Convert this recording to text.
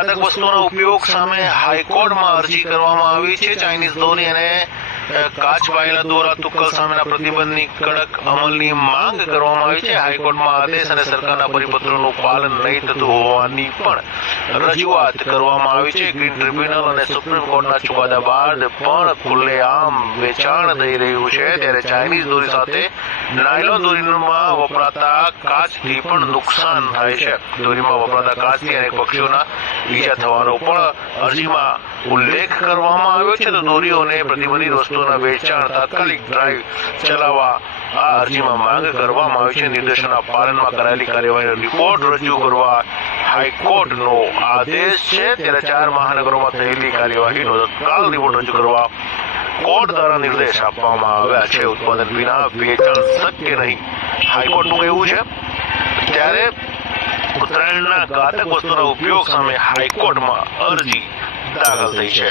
ઘાતક વસ્તુઓના ઉપયોગ સામે હાઈકોર્ટમાં અરજી કરવામાં આવી છે। ચાઇનીઝ દોરી અને કાચ વાયેલા દોરા તુક્કલ સામેના પ્રતિબંધની કડક અમલની માંગ કરવામાં આવી છે। હાઈકોર્ટમાં આદેશ અને સરકારના પરિપત્રોનું પાલન નહીં થતું હોવાની પણ રજૂઆત કરવામાં આવી છે। ગ્રીન ટ્રિબ્યુનલ અને સુપ્રીમ કોર્ટના ચુકાદા બાદ પણ ખુલ્લેઆમ વેચાણ થઈ રહ્યું છે, ત્યારે ચાઇનીઝ દોરી સાથે નાયલોન દોરીમાં વપરાતા કાચથી પણ નુકસાન થાય છે। દોરીમાં વપરાતા કાચથી અનેક પક્ષીઓના ઈજા થવાનો પણ અરજીમાં ઉલ્લેખ કરવામાં આવ્યો છે। તો દોરીઓને પ્રતિબંધિત વસ્તુઓના વેચાણ તાત્કાલિક ડ્રાઈવ ચલાવવા આ અરજીમાં માંગ કરવામાં આવી છે। નિર્દેશોના પાલનમાં કરાયેલી કાર્યવાહીનો રિપોર્ટ રજૂ કરવા હાઈકોર્ટનો આદેશ છે, ત્યારે 4 મહાનગરોમાં થયેલી કાર્યવાહીનો તત્કાલ રિપોર્ટ રજૂ કરવા કોર્ટ દ્વારા નિર્દેશ આપવામાં આવ્યા છે। ઉત્પાદન વિના વેચાણ શક્ય નહીં, હાઈકોર્ટનું કહેવું છે। ત્યારે ઉત્તરાયણના ઘાતક વસ્તુના ઉપયોગ સામે હાઈકોર્ટમાં અરજી દાખલ થઈ છે।